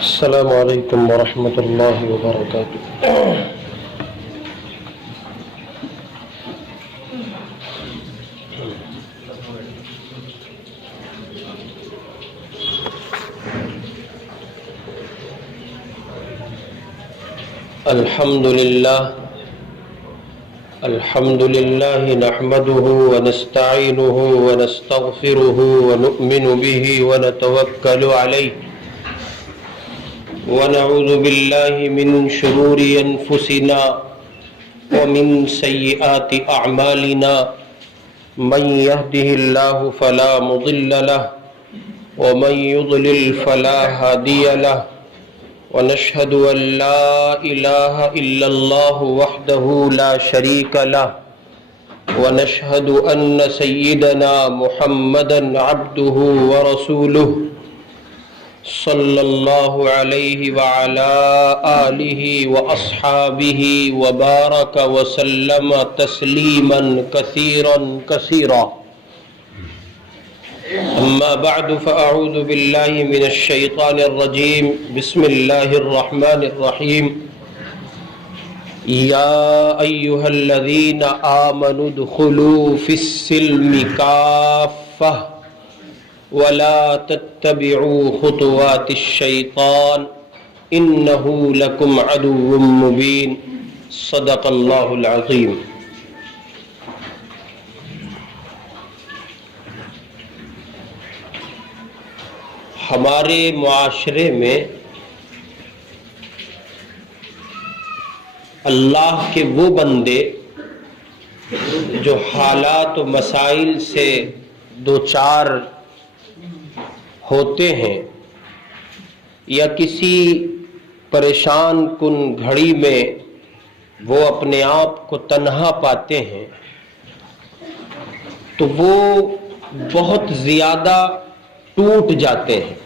السلام علیکم ورحمۃ اللہ وبرکاتہ۔ الحمد للہ نحمده ونستعینه ونستغفره ونؤمن به ونتوکل علیہ ونعوذ باللہ من شرور انفسنا ومن سیئات اعمالنا من يهده الله فلا مضل له ومن يضلل فلا هادي له ونشهد أن لا إله إلا الله وحده لا شريك له ونشهد أن سيدنا محمدا عبده ورسوله صلى الله عليه وعلى آله وأصحابه وبارك وسلم تسليما كثيرا كثيرا. أما بعد فأعوذ بالله من الشيطان الرجيم. بسم الله الرحمن الرحيم. يا أيها الذين آمنوا ادخلوا في السلم كافة ولا تتبعوا خطوات الشيطان إنه لكم عدو مبين. صدق الله العظيم. ہمارے معاشرے میں اللہ کے وہ بندے جو حالات و مسائل سے دوچار ہوتے ہیں یا کسی پریشان کن گھڑی میں وہ اپنے آپ کو تنہا پاتے ہیں تو وہ بہت زیادہ ٹوٹ جاتے ہیں.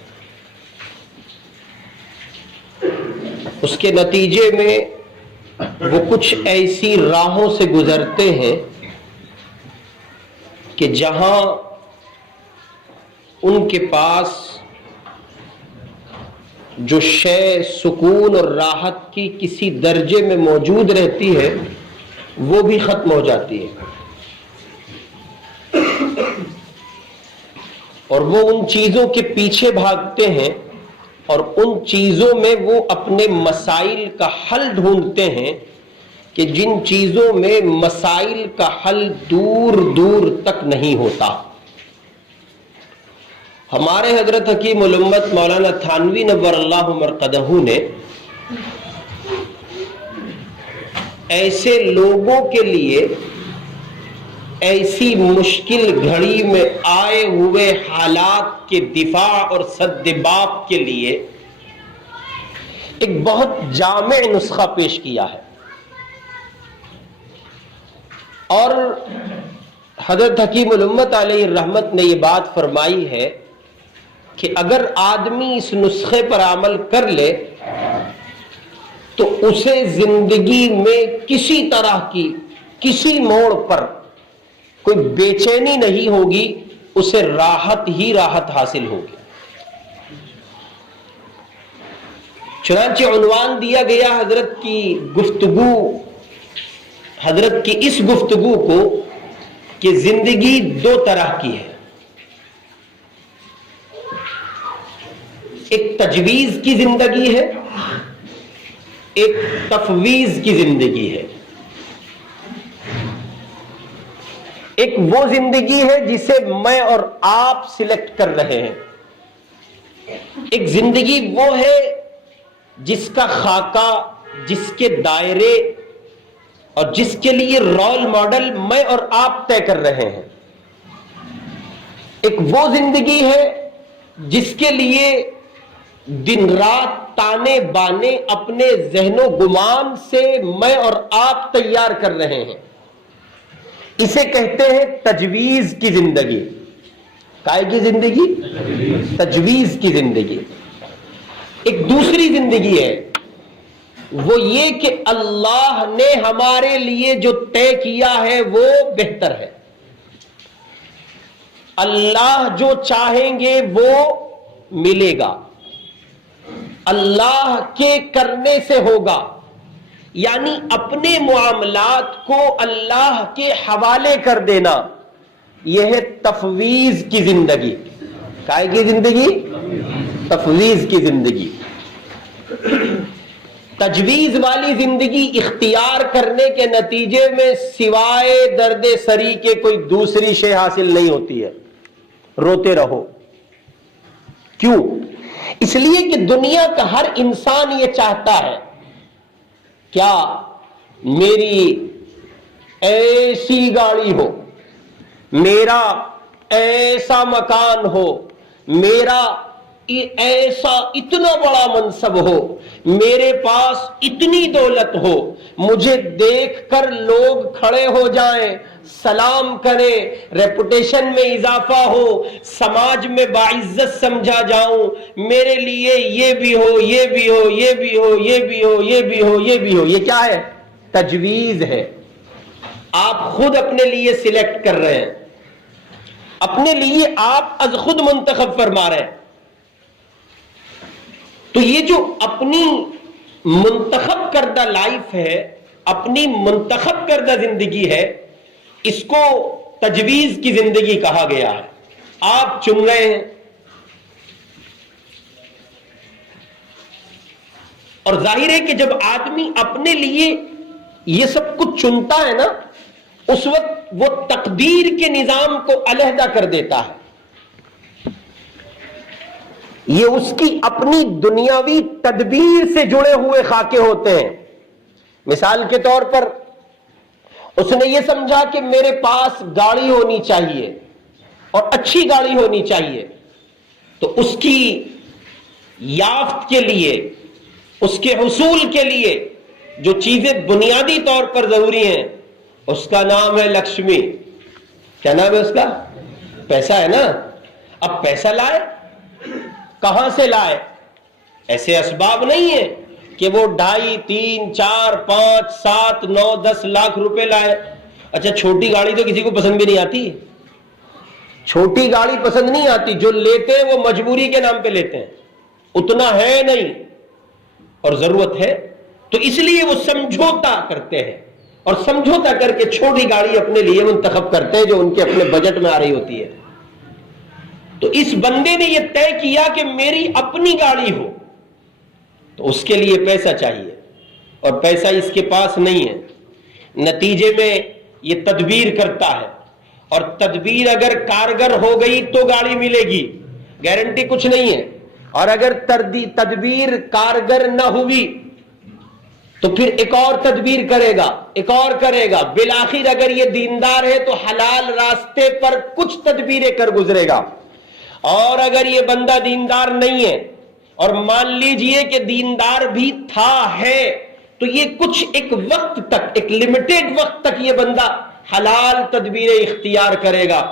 اس کے نتیجے میں وہ کچھ ایسی راہوں سے گزرتے ہیں کہ جہاں ان کے پاس جو شے سکون اور راحت کی کسی درجے میں موجود رہتی ہے وہ بھی ختم ہو جاتی ہے، اور وہ ان چیزوں کے پیچھے بھاگتے ہیں اور ان چیزوں میں وہ اپنے مسائل کا حل ڈھونڈتے ہیں کہ جن چیزوں میں مسائل کا حل دور دور تک نہیں ہوتا. ہمارے حضرت حکیم الامت مولانا تھانوی نور اللہ مرقدہ نے ایسے لوگوں کے لیے ایسی مشکل گھڑی میں آئے ہوئے حالات کے دفاع اور سد باب کے لیے ایک بہت جامع نسخہ پیش کیا ہے. اور حضرت حکیم الامت علیہ الرحمت نے یہ بات فرمائی ہے کہ اگر آدمی اس نسخے پر عمل کر لے تو اسے زندگی میں کسی طرح کی کسی موڑ پر کوئی بے چینی نہیں ہوگی، اسے راحت ہی راحت حاصل ہوگی. چنانچہ عنوان دیا گیا حضرت کی اس گفتگو کو کہ زندگی دو طرح کی ہے. ایک تجویز کی زندگی ہے، ایک تفویض کی زندگی ہے. ایک وہ زندگی ہے جسے میں اور آپ سلیکٹ کر رہے ہیں. ایک زندگی وہ ہے جس کا خاکہ، جس کے دائرے اور جس کے لیے رول ماڈل میں اور آپ طے کر رہے ہیں. ایک وہ زندگی ہے جس کے لیے دن رات تانے بانے اپنے ذہن و گمان سے میں اور آپ تیار کر رہے ہیں. اسے کہتے ہیں تجویز کی زندگی. کائے کی زندگی؟ تجویز کی زندگی. ایک دوسری زندگی ہے، وہ یہ کہ اللہ نے ہمارے لیے جو طے کیا ہے وہ بہتر ہے. اللہ جو چاہیں گے وہ ملے گا. اللہ کے کرنے سے ہوگا، یعنی اپنے معاملات کو اللہ کے حوالے کر دینا، یہ ہے تفویض کی زندگی۔ کائے کی زندگی؟ تفویض کی زندگی۔ تجویز والی زندگی اختیار کرنے کے نتیجے میں سوائے درد سری کے کوئی دوسری شے حاصل نہیں ہوتی ہے، روتے رہو۔ کیوں؟ اس لیے کہ دنیا کا ہر انسان یہ چاہتا ہے، کیا میری ایسی گاڑی ہو، میرا ایسا مکان ہو، میرا ایسا اتنا بڑا منصب ہو، میرے پاس اتنی دولت ہو، مجھے دیکھ کر لوگ کھڑے ہو جائیں، سلام کریں، ریپوٹیشن میں اضافہ ہو، سماج میں باعزت سمجھا جاؤں، میرے لیے یہ بھی ہو، یہ بھی ہو، یہ بھی ہو، یہ بھی ہو، یہ بھی ہو، یہ بھی ہو۔ یہ کیا ہے؟ تجویز ہے۔ آپ خود اپنے لیے سلیکٹ کر رہے ہیں، اپنے لیے آپ از خود منتخب فرما رہے ہیں۔ تو یہ جو اپنی منتخب کردہ لائف ہے، اپنی منتخب کردہ زندگی ہے، اس کو تجویز کی زندگی کہا گیا ہے۔ آپ چن رہے ہیں، اور ظاہر ہے کہ جب آدمی اپنے لیے یہ سب کچھ چنتا ہے نا، اس وقت وہ تقدیر کے نظام کو علیحدہ کر دیتا ہے۔ یہ اس کی اپنی دنیاوی تدبیر سے جڑے ہوئے خاکے ہوتے ہیں۔ مثال کے طور پر اس نے یہ سمجھا کہ میرے پاس گاڑی ہونی چاہیے اور اچھی گاڑی ہونی چاہیے، تو اس کی یافت کے لیے، اس کے حصول کے لیے جو چیزیں بنیادی طور پر ضروری ہیں، اس کا نام ہے لکشمی۔ کیا نام ہے اس کا؟ پیسہ ہے نا۔ اب پیسہ لائے، کہاں سے لائے؟ ایسے اسباب نہیں ہے کہ وہ 2.5 3 4 5 7 9 10 لاکھ روپے لائے۔ اچھا، چھوٹی گاڑی تو کسی کو پسند بھی نہیں آتی، چھوٹی گاڑی پسند نہیں آتی، جو لیتے ہیں وہ مجبوری کے نام پہ لیتے ہیں، اتنا ہے نہیں اور ضرورت ہے، تو اس لیے وہ سمجھوتا کرتے ہیں، اور سمجھوتا کر کے چھوٹی گاڑی اپنے لیے منتخب کرتے ہیں جو ان کے اپنے بجٹ میں آ رہی ہوتی ہے۔ تو اس بندے نے یہ طے کیا کہ میری اپنی گاڑی ہو، تو اس کے لیے پیسہ چاہیے، اور پیسہ اس کے پاس نہیں ہے۔ نتیجے میں یہ تدبیر کرتا ہے، اور تدبیر اگر کارگر ہو گئی تو گاڑی ملے گی، گارنٹی کچھ نہیں ہے، اور اگر تدبیر کارگر نہ ہوئی تو پھر ایک اور تدبیر کرے گا، ایک اور کرے گا، بالآخر اگر یہ دیندار ہے تو حلال راستے پر کچھ تدبیریں کر گزرے گا، اور اگر یہ بندہ دیندار نہیں ہے، اور مان لیجئے کہ دیندار بھی تھا ہے، تو یہ کچھ ایک وقت تک، ایک لمیٹڈ وقت تک یہ بندہ حلال تدبیریں اختیار کرے گا،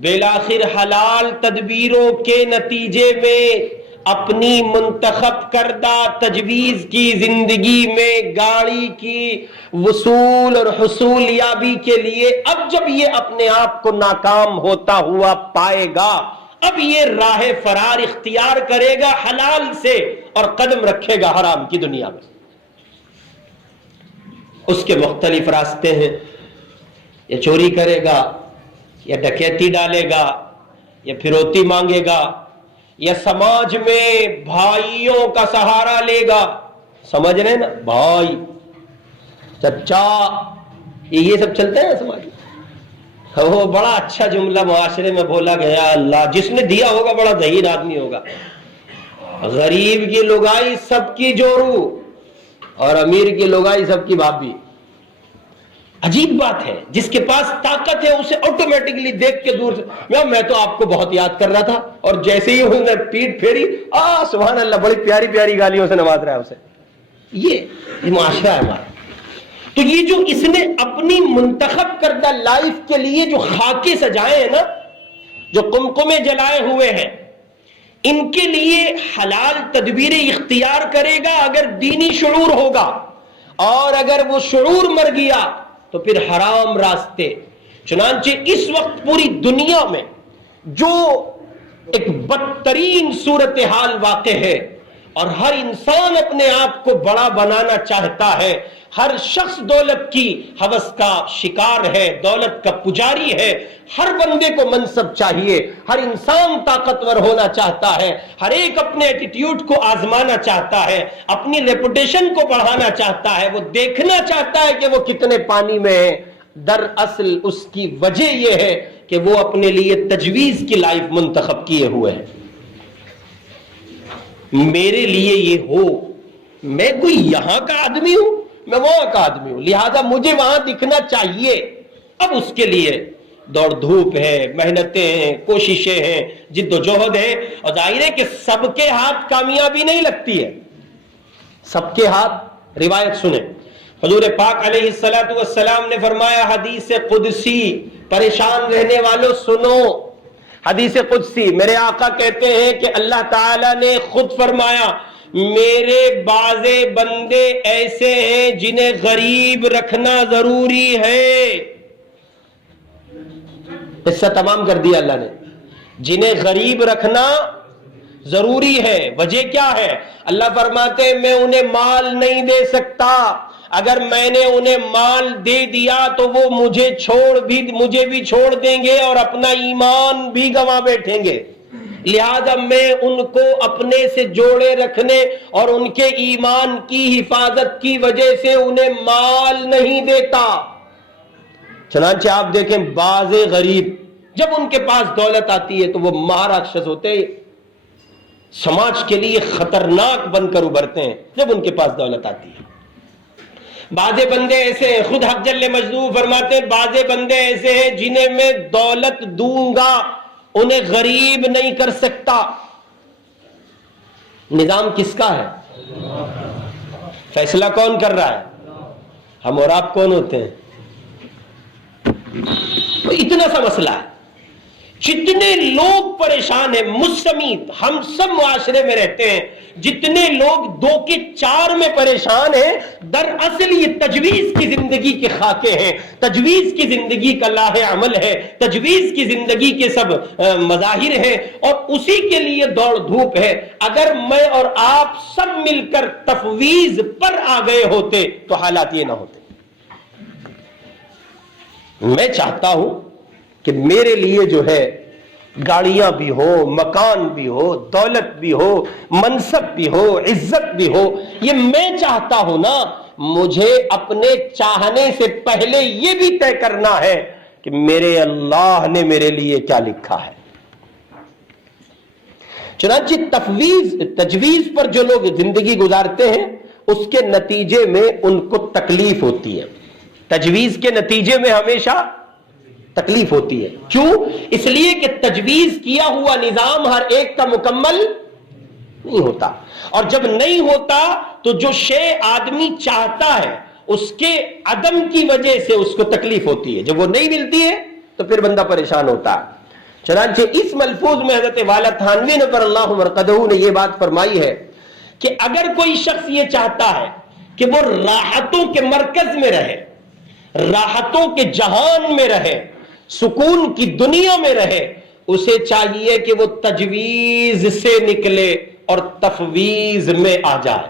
بالآخر حلال تدبیروں کے نتیجے میں اپنی منتخب کردہ تجویز کی زندگی میں گاڑی کی وصول اور حصول یابی کے لیے اب جب یہ اپنے آپ کو ناکام ہوتا ہوا پائے گا، اب یہ راہ فرار اختیار کرے گا حلال سے، اور قدم رکھے گا حرام کی دنیا میں۔ اس کے مختلف راستے ہیں، یا چوری کرے گا، یا ڈکیتی ڈالے گا، یا پھروتی مانگے گا، یا سماج میں بھائیوں کا سہارا لے گا۔ سمجھ رہے نا، بھائی، چچا، یہ سب چلتے ہیں سماج میں۔ وہ بڑا اچھا جملہ معاشرے میں بولا گیا، اللہ جس نے دیا ہوگا بڑا ذہین آدمی ہوگا، غریب کی لگائی سب کی جورو، اور امیر کی لگائی سب کی بھابھی۔ عجیب بات ہے، جس کے پاس طاقت ہے اسے آٹومیٹکلی دیکھ کے دور سے، میں تو آپ کو بہت یاد کر رہا تھا، اور جیسے ہی انہوں نے پیٹ پھیری، سبحان اللہ، بڑی پیاری پیاری گالیوں سے نواز رہا ہے اسے۔ یہ معاشرہ ہے ہمارا۔ تو یہ جو اس نے اپنی منتخب کردہ لائف کے لیے جو خاکے سجائے ہیں نا، جو قمقمے جلائے ہوئے ہیں، ان کے لیے حلال تدبیریں اختیار کرے گا اگر دینی شعور ہوگا، اور اگر وہ شعور مر گیا تو پھر حرام راستے۔ چنانچہ اس وقت پوری دنیا میں جو ایک بدترین صورتحال واقع ہے، اور ہر انسان اپنے آپ کو بڑا بنانا چاہتا ہے. ہر شخص دولت کی ہوس کا شکار ہے، دولت کا پجاری ہے. ہر بندے کو منصب چاہیے، ہر انسان طاقتور ہونا چاہتا ہے، ہر ایک اپنے ایٹیٹیوڈ کو آزمانا چاہتا ہے، اپنی ریپوٹیشن کو بڑھانا چاہتا ہے، وہ دیکھنا چاہتا ہے کہ وہ کتنے پانی میں ہے. دراصل اس کی وجہ یہ ہے کہ وہ اپنے لیے تجویز کی لائف منتخب کیے ہوئے ہیں. میرے لیے یہ ہو، میں کوئی یہاں کا آدمی ہوں، میں وہاں کا آدمی ہوں، لہذا مجھے وہاں دکھنا چاہیے. اب اس کے لیے دوڑ دھوپ ہے، محنتیں ہیں، کوششیں ہیں، جد و جہد ہے. اور ظاہر ہے کہ سب کے ہاتھ کامیابی نہیں لگتی ہے، سب کے ہاتھ. روایت سنیں، حضور پاک علیہ السلام نے فرمایا، حدیث قدسی، پریشان رہنے والوں سنو. حدیث قدسی، میرے آقا کہتے ہیں کہ اللہ تعالیٰ نے خود فرمایا، میرے بعض بندے ایسے ہیں جنہیں غریب رکھنا ضروری ہے. قصہ تمام کر دیا اللہ نے، جنہیں غریب رکھنا ضروری ہے. وجہ کیا ہے؟ اللہ فرماتے ہیں میں انہیں مال نہیں دے سکتا، اگر میں نے انہیں مال دے دیا تو وہ مجھے بھی چھوڑ دیں گے اور اپنا ایمان بھی گنوا بیٹھیں گے. لہذا میں ان کو اپنے سے جوڑے رکھنے اور ان کے ایمان کی حفاظت کی وجہ سے انہیں مال نہیں دیتا. چنانچہ آپ دیکھیں بعض غریب جب ان کے پاس دولت آتی ہے تو وہ مہاراکشس ہوتے ہیں، سماج کے لیے خطرناک بن کر ابھرتے ہیں جب ان کے پاس دولت آتی ہے. بعضے بندے ایسے ہیں، خود حق جل مجدوب فرماتے ہیں، بعضے بندے ایسے ہیں جنہیں میں دولت دوں گا انہیں غریب نہیں کر سکتا. نظام کس کا ہے؟ فیصلہ کون کر رہا ہے؟ ہم اور آپ کون ہوتے ہیں؟ اتنا سا مسئلہ ہے. جتنے لوگ پریشان ہیں، مستمیت ہم سب معاشرے میں رہتے ہیں، جتنے لوگ 2 کے 4 میں پریشان ہیں، دراصل یہ تجویز کی زندگی کے خاکے ہیں، تجویز کی زندگی کا لاہ عمل ہے، تجویز کی زندگی کے سب مظاہر ہیں، اور اسی کے لیے دوڑ دھوپ ہے. اگر میں اور آپ سب مل کر تفویض پر آ گئے ہوتے تو حالات یہ نہ ہوتے. میں چاہتا ہوں کہ میرے لیے جو ہے گاڑیاں بھی ہو، مکان بھی ہو، دولت بھی ہو، منصب بھی ہو، عزت بھی ہو، یہ میں چاہتا ہوں نا. مجھے اپنے چاہنے سے پہلے یہ بھی طے کرنا ہے کہ میرے اللہ نے میرے لیے کیا لکھا ہے. چنانچہ تجویز پر جو لوگ زندگی گزارتے ہیں اس کے نتیجے میں ان کو تکلیف ہوتی ہے. تجویز کے نتیجے میں ہمیشہ تکلیف ہوتی ہے. کیوں؟ اس لیے کہ تجویز کیا ہوا نظام ہر ایک کا مکمل نہیں ہوتا، اور جب نہیں ہوتا تو جو شے آدمی چاہتا ہے اس کے عدم کی وجہ سے اس کو تکلیف ہوتی ہے. جب وہ نہیں ملتی ہے تو پھر بندہ پریشان ہوتا ہے. چنانچہ اس ملفوظ میں حضرت والا تھانوی نبر اللہ مرقدہ نے یہ بات فرمائی ہے کہ اگر کوئی شخص یہ چاہتا ہے کہ وہ راحتوں کے مرکز میں رہے، راحتوں کے جہان میں رہے، سکون کی دنیا میں رہے، اسے چاہیے کہ وہ تجویز سے نکلے اور تفویض میں آ جائے.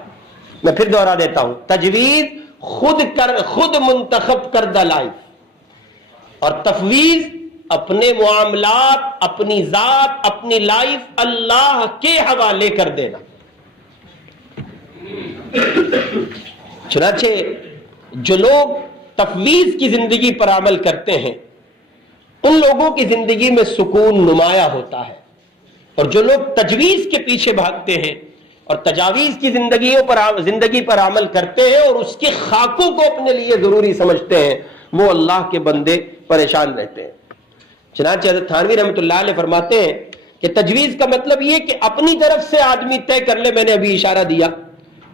میں پھر دوہرا دیتا ہوں، تجویز خود منتخب کردہ لائف، اور تفویض اپنے معاملات، اپنی ذات، اپنی لائف اللہ کے حوالے کر دینا. چنانچہ جو لوگ تفویض کی زندگی پر عمل کرتے ہیں ان لوگوں کی زندگی میں سکون نمایاں ہوتا ہے، اور جو لوگ تجویز کے پیچھے بھاگتے ہیں اور تجاویز کی زندگی پر عمل کرتے ہیں اور اس کے خاکوں کو اپنے لیے ضروری سمجھتے ہیں، وہ اللہ کے بندے پریشان رہتے ہیں. چنانچہ حضرت تھانوی رحمۃ اللہ علیہ فرماتے ہیں کہ تجویز کا مطلب یہ کہ اپنی طرف سے آدمی طے کر لے. میں نے ابھی اشارہ دیا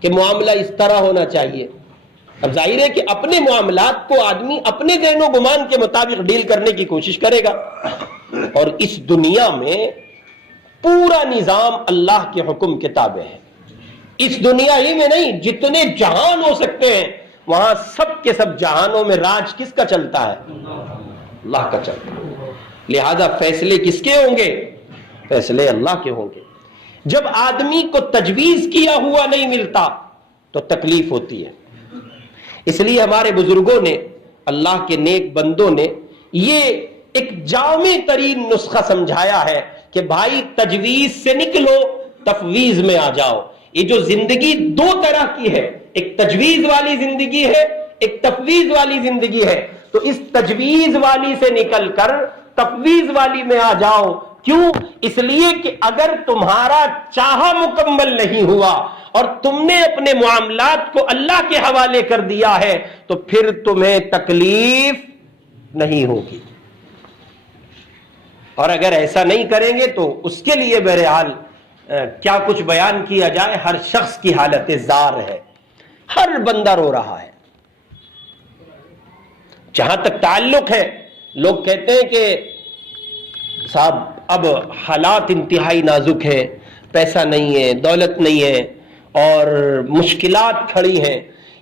کہ معاملہ اس طرح ہونا چاہیے. اب ظاہر ہے کہ اپنے معاملات کو آدمی اپنے ذہن و گمان کے مطابق ڈیل کرنے کی کوشش کرے گا، اور اس دنیا میں پورا نظام اللہ کے حکم کے تابع ہے. اس دنیا ہی میں نہیں، جتنے جہان ہو سکتے ہیں وہاں سب کے سب جہانوں میں راج کس کا چلتا ہے؟ اللہ کا چلتا ہے. لہذا فیصلے کس کے ہوں گے؟ فیصلے اللہ کے ہوں گے. جب آدمی کو تجویز کیا ہوا نہیں ملتا تو تکلیف ہوتی ہے. اس لیے ہمارے بزرگوں نے، اللہ کے نیک بندوں نے یہ ایک جامع ترین نسخہ سمجھایا ہے کہ بھائی تجویز سے نکلو، تفویض میں آ جاؤ. یہ جو زندگی دو طرح کی ہے، ایک تجویز والی زندگی ہے، ایک تفویض والی زندگی ہے. تو اس تجویز والی سے نکل کر تفویض والی میں آ جاؤ. کیوں؟ اس لیے کہ اگر تمہارا چاہا مکمل نہیں ہوا اور تم نے اپنے معاملات کو اللہ کے حوالے کر دیا ہے تو پھر تمہیں تکلیف نہیں ہوگی. اور اگر ایسا نہیں کریں گے تو اس کے لیے بہرحال کیا کچھ بیان کیا جائے. ہر شخص کی حالت زار ہے، ہر بندہ رو رہا ہے. جہاں تک تعلق ہے، لوگ کہتے ہیں کہ صاحب اب حالات انتہائی نازک ہیں، پیسہ نہیں ہے، دولت نہیں ہے اور مشکلات کھڑی ہیں.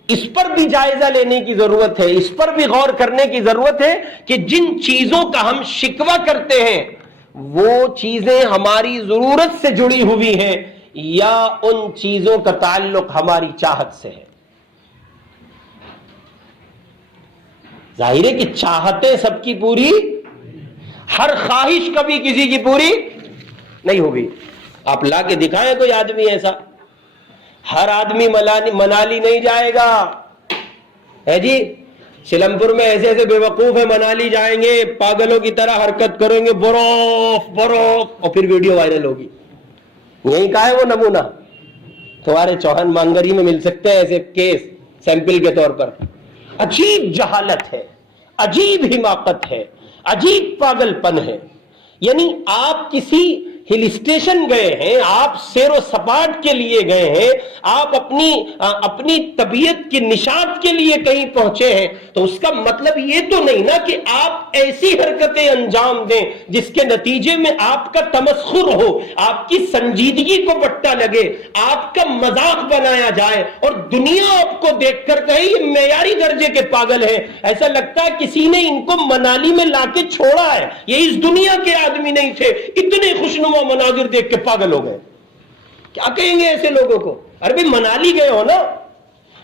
اس پر بھی جائزہ لینے کی ضرورت ہے، اس پر بھی غور کرنے کی ضرورت ہے کہ جن چیزوں کا ہم شکوہ کرتے ہیں وہ چیزیں ہماری ضرورت سے جڑی ہوئی ہیں یا ان چیزوں کا تعلق ہماری چاہت سے ہے. ظاہر ہے کہ چاہتیں سب کی پوری، ہر خواہش کبھی کسی کی پوری نہیں ہوگی. آپ لا کے دکھائیں کوئی آدمی ایسا. ہر آدمی منالی نہیں جائے گا ہے جی. سلمپور میں ایسے ایسے بے وقوف ہیں منالی جائیں گے، پاگلوں کی طرح حرکت کریں گے، برف برف، اور پھر ویڈیو وائرل ہوگی. یہی کہا ہے وہ نمونہ. تمہارے چوہان مانگری میں مل سکتے ہیں ایسے کیس سیمپل کے طور پر. عجیب جہالت ہے، عجیب حماقت ہے، عجیب پاگل پن ہے. یعنی آپ کسی ہل اسٹیشن گئے ہیں، آپ سیر و سپاٹ کے لیے گئے ہیں، آپ اپنی طبیعت کی نشاط کے لیے کہیں پہنچے ہیں، تو اس کا مطلب یہ تو نہیں نا کہ آپ ایسی حرکتیں انجام دیں جس کے نتیجے میں آپ کا تمسخر ہو، آپ کی سنجیدگی کو بٹا لگے، آپ کا مذاق بنایا جائے اور دنیا آپ کو دیکھ کر کہے یہ معیاری درجے کے پاگل ہیں. ایسا لگتا ہے کسی نے ان کو منالی میں لا کے چھوڑا ہے، یہ اس دنیا کے آدمی نہیں تھے، اتنے خوشنما مناظر دیکھ کے پاگل ہو گئے. کیا کہیں گے ایسے لوگوں کو؟ ارے بھائی منالی گئے ہو نا.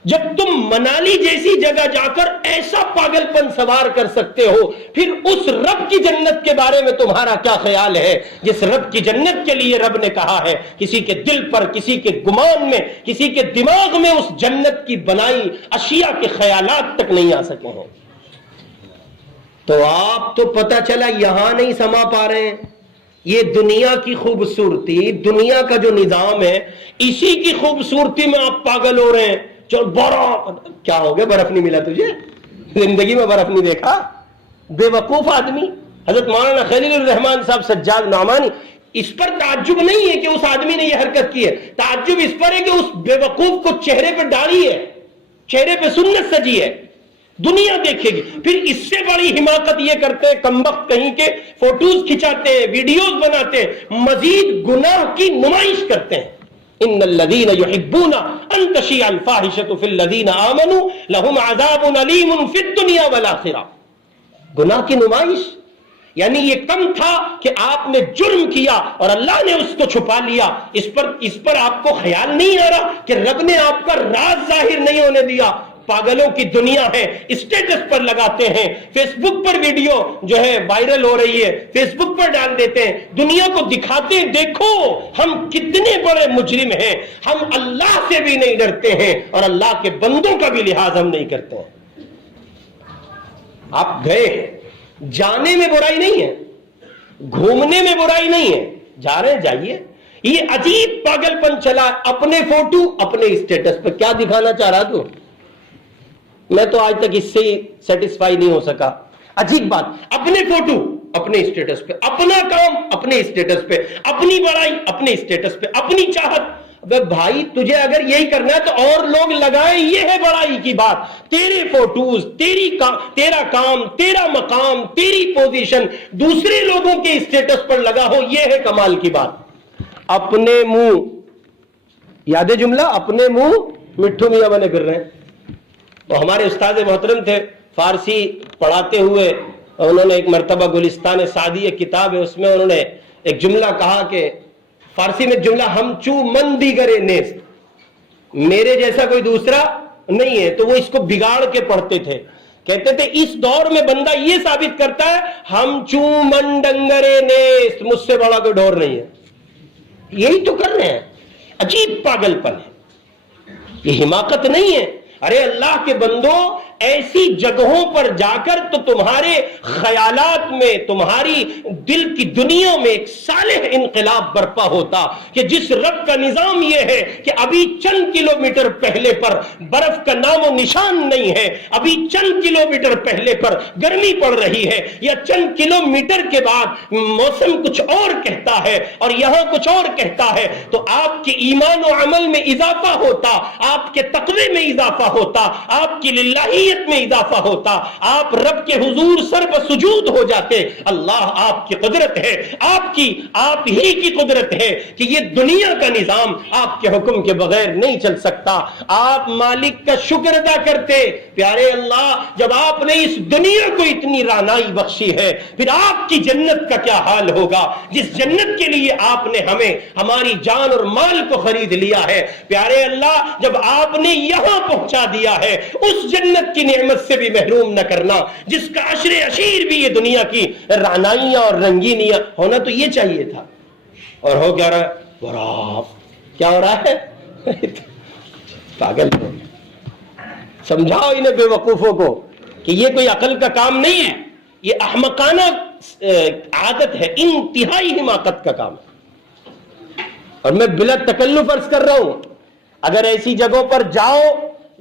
جب تم منالی جیسی جگہ جا کر ایسا پاگل پن سوار کر سکتے ہو، پھر اس رب کی جنت کے بارے میں تمہارا کیا خیال ہے جس رب کی جنت کے لیے رب نے کہا ہے کسی کے دل پر، کسی کے گمان میں، کسی کے دماغ میں اس جنت کی بنائی اشیاء کے خیالات تک نہیں آ سکے ہیں. تو آپ تو پتہ چلا یہاں نہیں سما پا رہے ہیں. یہ دنیا کی خوبصورتی، دنیا کا جو نظام ہے، اسی کی خوبصورتی میں آپ پاگل ہو رہے ہیں. چل برف، کیا ہو گیا؟ برف نہیں ملا تجھے؟ زندگی میں برف نہیں دیکھا؟ بے وقوف آدمی. حضرت مولانا خلیل الرحمان صاحب سجاد نعمانی، اس پر تعجب نہیں ہے کہ اس آدمی نے یہ حرکت کی ہے، تعجب اس پر ہے کہ اس بے وقوف کو چہرے پہ داڑھی ہے، چہرے پہ سنت سجی ہے، دنیا دیکھے گی. پھر اس سے بڑی حماقت یہ کرتے ہیں کمبخت کہیں کے، فوٹوز کھچاتے ہیں، ویڈیوز بناتے ہیں، مزید گناہ کی نمائش کرتے ہیں. ان الذين يحبون ان تشيع الفاحشة في الذين آمنوا لهم عذاب أليم في الدنيا والآخرة. گناہ کی نمائش یعنی یہ کم تھا کہ آپ نے جرم کیا اور اللہ نے اس کو چھپا لیا. اس پر آپ کو خیال نہیں آ رہا کہ رب نے آپ کا راز ظاہر نہیں ہونے دیا. پاگلوں کی دنیا ہے، اسٹیٹس پر لگاتے ہیں، فیس بک پر ویڈیو جو ہے وائرل ہو رہی ہے، فیس بک پر ڈال دیتے ہیں، دنیا کو دکھاتے ہیں دیکھو ہم کتنے بڑے مجرم ہیں، ہم اللہ سے بھی نہیں ڈرتے ہیں اور اللہ کے بندوں کا بھی لحاظ ہم نہیں کرتے ہیں. آپ گئے ہیں، جانے میں برائی نہیں ہے، گھومنے میں برائی نہیں ہے، جا رہے ہیں جائیے. یہ عجیب پاگل پن چلا، اپنے فوٹو اپنے اسٹیٹس پہ کیا دکھانا چاہ رہا تو میں تو آج تک اس سے سیٹسفائی نہیں ہو سکا. عجیب بات، اپنے فوٹو اپنے اسٹیٹس پہ، اپنا کام اپنے اسٹیٹس پہ، اپنی بڑائی اپنے اسٹیٹس پہ، اپنی چاہت. ابے بھائی تجھے اگر یہی کرنا ہے تو اور لوگ لگائیں، یہ ہے بڑائی کی بات. تیرے فوٹوز، تیرا کام، تیرا مقام، تیری پوزیشن دوسرے لوگوں کے اسٹیٹس پر لگا ہو، یہ ہے کمال کی بات. اپنے منہ، یاد ہے جملہ، اپنے منہ مٹھو میاں بنے پھر رہے ہیں. تو ہمارے استاد محترم تھے، فارسی پڑھاتے ہوئے انہوں نے ایک مرتبہ گلستان سعدی ایک کتاب ہے، اس میں انہوں نے ایک جملہ کہا کہ فارسی میں جملہ ہم چو من دیگرے نیست، میرے جیسا کوئی دوسرا نہیں ہے، تو وہ اس کو بگاڑ کے پڑھتے تھے، کہتے تھے اس دور میں بندہ یہ ثابت کرتا ہے ہم چو من ڈنگرے نیست، مجھ سے بڑا کوئی ڈور نہیں ہے، یہی تو کر رہے ہیں۔ عجیب پاگل پن ہے، یہ حماقت نہیں ہے۔ ارے اللہ کے بندو، ایسی جگہوں پر جا کر تو تمہارے خیالات میں، تمہاری دل کی دنیا میں ایک صالح انقلاب برپا ہوتا کہ جس رب کا نظام یہ ہے کہ ابھی چند کلومیٹر پہلے پر برف کا نام و نشان نہیں ہے، ابھی چند کلومیٹر پہلے پر گرمی پڑ رہی ہے، یا چند کلومیٹر کے بعد موسم کچھ اور کہتا ہے اور یہاں کچھ اور کہتا ہے، تو آپ کے ایمان و عمل میں اضافہ ہوتا، آپ کے تقوی میں اضافہ ہوتا، آپ کی للہیت میں اضافہ ہوتا، آپ رب کے حضور سر بسجود ہو جاتے۔ اللہ آپ کی قدرت ہے، آپ ہی کی قدرت ہے کہ یہ دنیا کا نظام آپ کے حکم کے بغیر نہیں چل سکتا۔ آپ مالک کا شکر ادا کرتے، پیارے اللہ جب آپ نے اس دنیا کو اتنی رعنائی بخشی ہے، پھر آپ کی جنت کا کیا حال ہوگا، جس جنت کے لیے آپ نے ہمیں ہماری جان اور مال کو خرید لیا ہے۔ پیارے اللہ جب آپ نے یہاں پہنچا دیا ہے، اس جنت کی نعمت سے بھی محروم نہ کرنا، جس کا عشر عشیر بھی یہ دنیا کی رعنائیاں اور رنگینیاں ہونا تو یہ چاہیے تھا، اور ہو کیا رہا ہے؟ براف کیا ہو رہا ہے؟ پاگل سمجھاؤ انہیں بے وقوفوں کو کہ یہ کوئی عقل کا کام نہیں ہے، یہ احمقانہ عادت ہے، انتہائی حماقت کا کام ہے۔ اور میں بلا تکلف عرض کر رہا ہوں، اگر ایسی جگہوں پر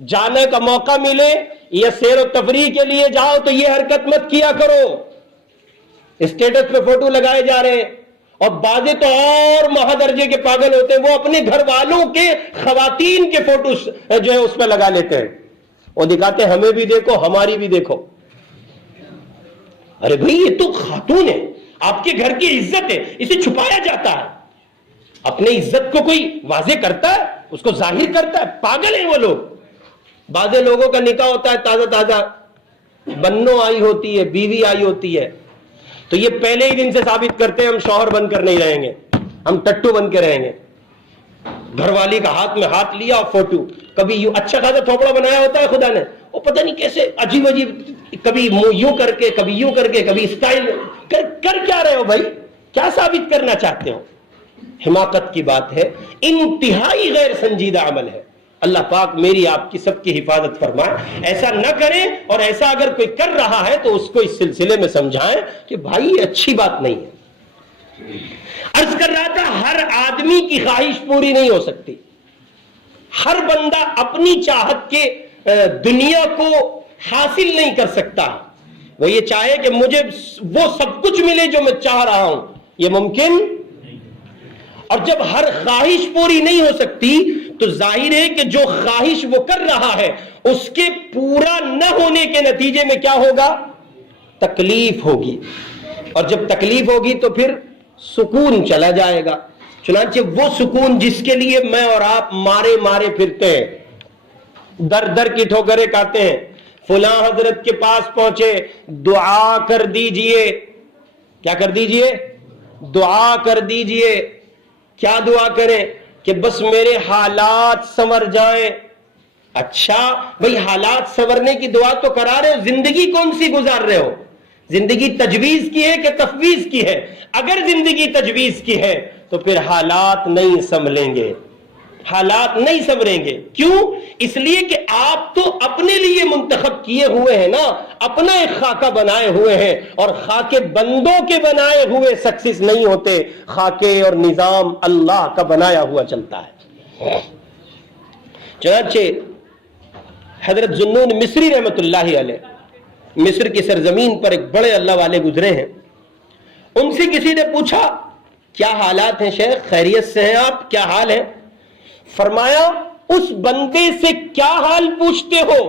جانے کا موقع ملے یا سیر و تفریح کے لیے جاؤ تو یہ حرکت مت کیا کرو۔ اسٹیٹس پہ فوٹو لگائے جا رہے ہیں، اور بعضے تو اور مہا درجے کے پاگل ہوتے ہیں، وہ اپنے گھر والوں کے خواتین کے فوٹو جو ہے اس پہ لگا لیتے ہیں، وہ دکھاتے ہیں ہمیں بھی دیکھو ہماری بھی دیکھو۔ ارے بھئی یہ تو خاتون ہے، آپ کے گھر کی عزت ہے، اسے چھپایا جاتا ہے۔ اپنی عزت کو کوئی واضح کرتا ہے، اس کو ظاہر کرتا ہے؟ پاگل ہیں وہ لوگ۔ بعض لوگوں کا نکاح ہوتا ہے تازہ تازہ، بنو آئی ہوتی ہے، بیوی آئی ہوتی ہے، تو یہ پہلے ہی دن سے ثابت کرتے ہیں ہم شوہر بن کر نہیں رہیں گے، ہم ٹٹو بن کے رہیں گے۔ گھر والی کا ہاتھ میں ہاتھ لیا اور فوٹو، کبھی یوں اچھا خاصا تھوپڑا بنایا ہوتا ہے خدا نے، وہ پتہ نہیں کیسے عجیب کبھی منہ یوں کر کے، کبھی یوں کر کے، کبھی اسٹائل کر کیا رہے ہو بھائی؟ کیا ثابت کرنا چاہتے ہو؟ حماقت کی بات ہے، انتہائی غیر سنجیدہ عمل ہے۔ اللہ پاک میری آپ کی سب کی حفاظت فرمائے، ایسا نہ کریں، اور ایسا اگر کوئی کر رہا ہے تو اس کو اس سلسلے میں سمجھائیں کہ بھائی یہ اچھی بات نہیں ہے۔ عرض کر رہا تھا ہر آدمی کی خواہش پوری نہیں ہو سکتی، ہر بندہ اپنی چاہت کے دنیا کو حاصل نہیں کر سکتا، وہ یہ چاہے کہ مجھے وہ سب کچھ ملے جو میں چاہ رہا ہوں، یہ ممکن۔ اور جب ہر خواہش پوری نہیں ہو سکتی تو ظاہر ہے کہ جو خواہش وہ کر رہا ہے اس کے پورا نہ ہونے کے نتیجے میں کیا ہوگا؟ تکلیف ہوگی، اور جب تکلیف ہوگی تو پھر سکون چلا جائے گا۔ چنانچہ وہ سکون جس کے لیے میں اور آپ مارے مارے پھرتے ہیں، در در کی ٹھوکریں کھاتے ہیں، فلاں حضرت کے پاس پہنچے دعا کر دیجئے، کیا کر دیجئے؟ دعا کر دیجئے۔ کیا دعا کریں؟ کہ بس میرے حالات سنور جائیں۔ اچھا بھئی حالات سنورنے کی دعا تو کرا رہے ہو، زندگی کون سی گزار رہے ہو؟ زندگی تجویز کی ہے کہ تفویض کی ہے؟ اگر زندگی تجویز کی ہے تو پھر حالات نہیں سنبھلیں گے، حالات نہیں سنوریں گے۔ کیوں؟ اس لیے کہ آپ تو اپنے لیے منتخب کیے ہوئے ہیں نا، اپنا ایک خاکہ بنائے ہوئے ہیں، اور خاکے بندوں کے بنائے ہوئے سکسیس نہیں ہوتے، خاکے اور نظام اللہ کا بنایا ہوا چلتا ہے۔ چنانچہ حضرت ذوالنون مصری رحمت اللہ علیہ مصر کی سرزمین پر ایک بڑے اللہ والے گزرے ہیں، ان سے کسی نے پوچھا کیا حالات ہیں شیخ، خیریت سے ہیں آپ، کیا حال ہے؟ فرمایا اس بندے سے کیا حال پوچھتے ہو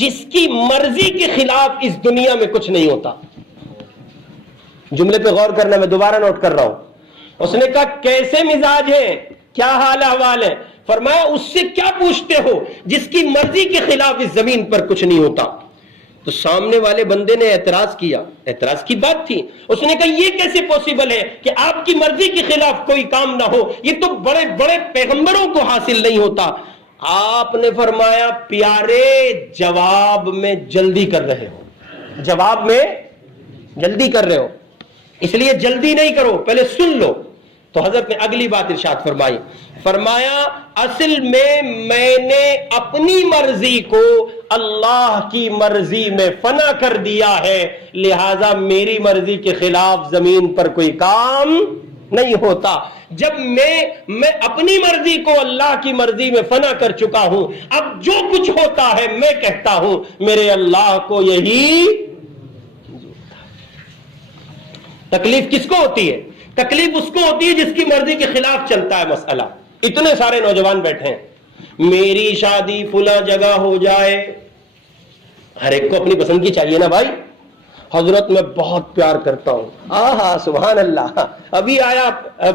جس کی مرضی کے خلاف اس دنیا میں کچھ نہیں ہوتا۔ جملے پہ غور کرنا، میں دوبارہ نوٹ کر رہا ہوں۔ اس نے کہا کیسے مزاج ہے، کیا حال احوال ہے؟ فرمایا اس سے کیا پوچھتے ہو جس کی مرضی کے خلاف اس زمین پر کچھ نہیں ہوتا۔ تو سامنے والے بندے نے اعتراض کیا، اعتراض کی بات تھی، اس نے کہا یہ کیسے پوسیبل ہے کہ آپ کی مرضی کے خلاف کوئی کام نہ ہو، یہ تو بڑے بڑے پیغمبروں کو حاصل نہیں ہوتا۔ آپ نے فرمایا پیارے جواب میں جلدی کر رہے ہو، جواب میں جلدی کر رہے ہو، اس لیے جلدی نہیں کرو، پہلے سن لو۔ تو حضرت نے اگلی بات ارشاد فرمائی، فرمایا اصل میں نے اپنی مرضی کو اللہ کی مرضی میں فنا کر دیا ہے، لہذا میری مرضی کے خلاف زمین پر کوئی کام نہیں ہوتا۔ جب میں اپنی مرضی کو اللہ کی مرضی میں فنا کر چکا ہوں، اب جو کچھ ہوتا ہے میں کہتا ہوں میرے اللہ کو یہی تکلیف کس کو ہوتی ہے؟ تکلیف اس کو ہوتی ہے جس کی مرضی کے خلاف چلتا ہے مسئلہ۔ اتنے سارے نوجوان بیٹھے ہیں، میری شادی فلاں جگہ ہو جائے، ہر ایک کو اپنی پسند کی چاہیے نا بھائی۔ حضرت میں بہت پیار کرتا ہوں، ہاں سبحان اللہ۔ ابھی آیا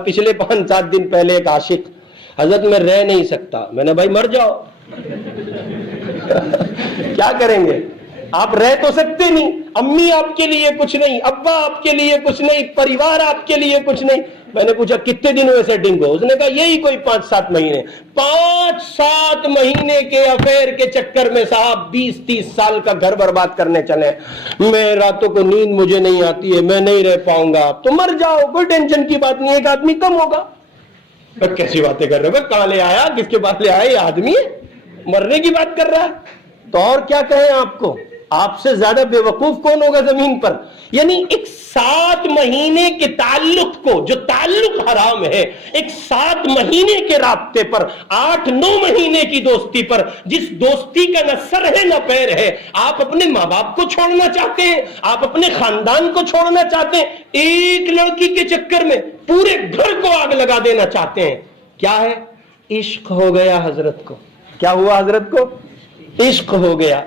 پچھلے 5-7 دن پہلے ایک عاشق، حضرت میں رہ نہیں سکتا۔ میں نے بھائی مر جاؤ کیا کریں گے، آپ رہ تو سکتے نہیں، امی آپ کے لیے کچھ نہیں، ابا آپ کے لیے کچھ نہیں، پریوار آپ کے لیے کچھ نہیں۔ میں نے پوچھا کتنے دن ہوئے سیٹنگ کو؟ اس نے کہا یہی کوئی 5-7 مہینے۔ 5-7 مہینے کے افیئر کے چکر میں صاحب 20-30 سال کا گھر برباد کرنے چلے۔ میں راتوں کو نیند مجھے نہیں آتی ہے، میں نہیں رہ پاؤں گا۔ تو مر جاؤ، کوئی ٹینشن کی بات نہیں، ایک آدمی کم ہوگا۔ کیسی باتیں کر رہے ہو، کہاں لے آیا، کس کے پاس لے آیا؟ یہ آدمی ہے مرنے کی بات کر رہا ہے۔ تو اور کیا کہیں آپ کو، آپ سے زیادہ بے وقوف کون ہوگا زمین پر؟ یعنی ایک 7 مہینے کے تعلق کو، جو تعلق حرام ہے، ایک 7 مہینے کے رابطے پر، 8-9 مہینے کی دوستی پر، جس دوستی کا نہ سر ہے نہ پیر ہے، آپ اپنے ماں باپ کو چھوڑنا چاہتے ہیں، آپ اپنے خاندان کو چھوڑنا چاہتے ہیں، ایک لڑکی کے چکر میں پورے گھر کو آگ لگا دینا چاہتے ہیں۔ کیا ہے؟ عشق ہو گیا حضرت کو۔ کیا ہوا حضرت کو؟ عشق ہو گیا۔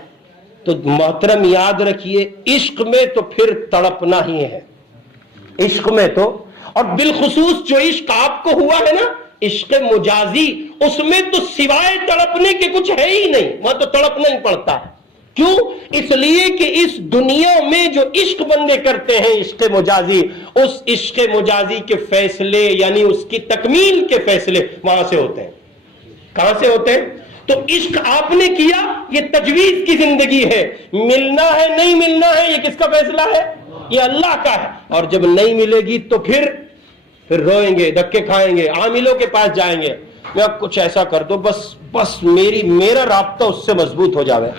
تو محترم یاد رکھیے، عشق میں تو پھر تڑپنا ہی ہے، عشق میں تو، اور بالخصوص جو عشق آپ کو ہوا ہے نا، عشق مجازی، اس میں تو سوائے تڑپنے کے کچھ ہے ہی نہیں، وہاں تو تڑپنا ہی پڑتا ہے۔ کیوں؟ اس لیے کہ اس دنیا میں جو عشق بندے کرتے ہیں عشق مجازی، اس عشق مجازی کے فیصلے یعنی اس کی تکمیل کے فیصلے وہاں سے ہوتے ہیں۔ کہاں سے ہوتے ہیں؟ تو عشق آپ نے کیا، یہ تجویز کی زندگی ہے، ملنا ہے نہیں ملنا ہے یہ کس کا فیصلہ ہے؟ یہ اللہ کا ہے۔ اور جب نہیں ملے گی تو پھر روئیں گے، دھکے کھائیں گے، عاملوں کے پاس جائیں گے، میں کچھ ایسا کر دو بس میرا رابطہ اس سے مضبوط ہو جاوے۔